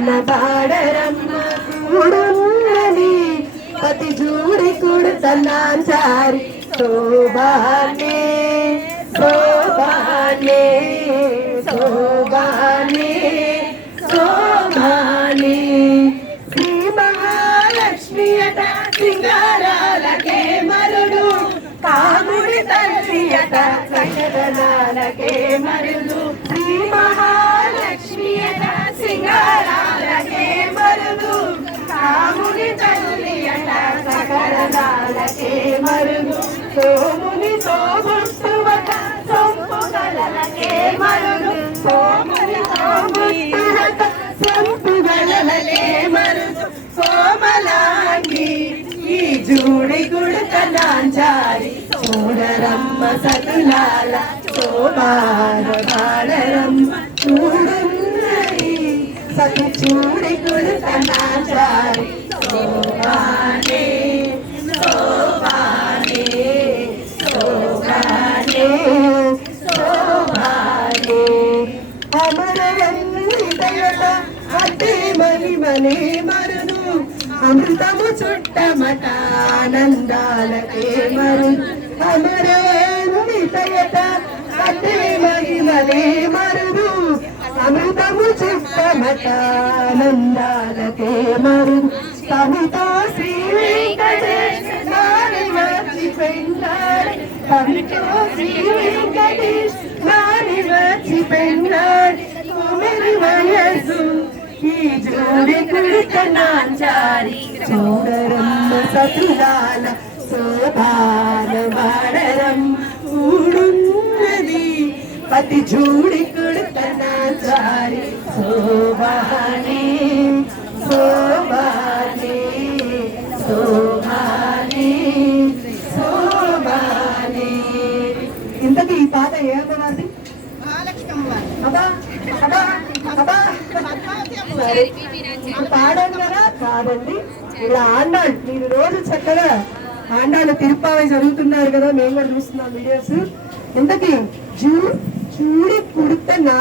శోభాన బాడరమ్మ కూడున్నది పతి జూడి కుడుతనాచారి శోభానే శోభానే శోభానే శోభానే శ్రీ మహాలక్ష్మి అట సింగారాలకే మరుడు కాముడి తండ్రి అట సంగతనాలకే మరుడు శ్రీ మహా మరుడు సోముని సోముట్టువట సొంపుగలకే మరుడు. సోముని సోముట్టువట సొంపుగలకే మరుడు. కోమలాంగి ఈ జూడి చూడరమ్మ సతులాల శోభాన బాడరమ్మ చూడున్నది. సతి చూడి గుడతనాంచారి శోభానే శోభానే శోభానే శోభానే అమరవన్నితయట అదే మనే మరును అమృతము చుట్టమట ఆనందాలకే మరు. అమరవన్నితయట అదే మహిమలే మనే మరును అమృతము చుట్టమట ఆనందాలకే మరు. కవితో ചോരമ്മ സതുലാല സോപാല വാടരം കൂടുന്നതി പതി ചൂടിക്കൊടുത്ത നാചാരി സോപാ ఇంతకీ ఈ పాట ఏ అమ్మవారిది పాడాను కదా? కాదండి. ఇలా ఆండాళ్ళు. మీరు రోజు చక్కగా ఆండాళ్ళు తిరుపావై జరుగుతున్నారు కదా? మేము కూడా చూస్తున్నాం వీడియోస్. ఇంతకీ జూ చూడి కుడితే నా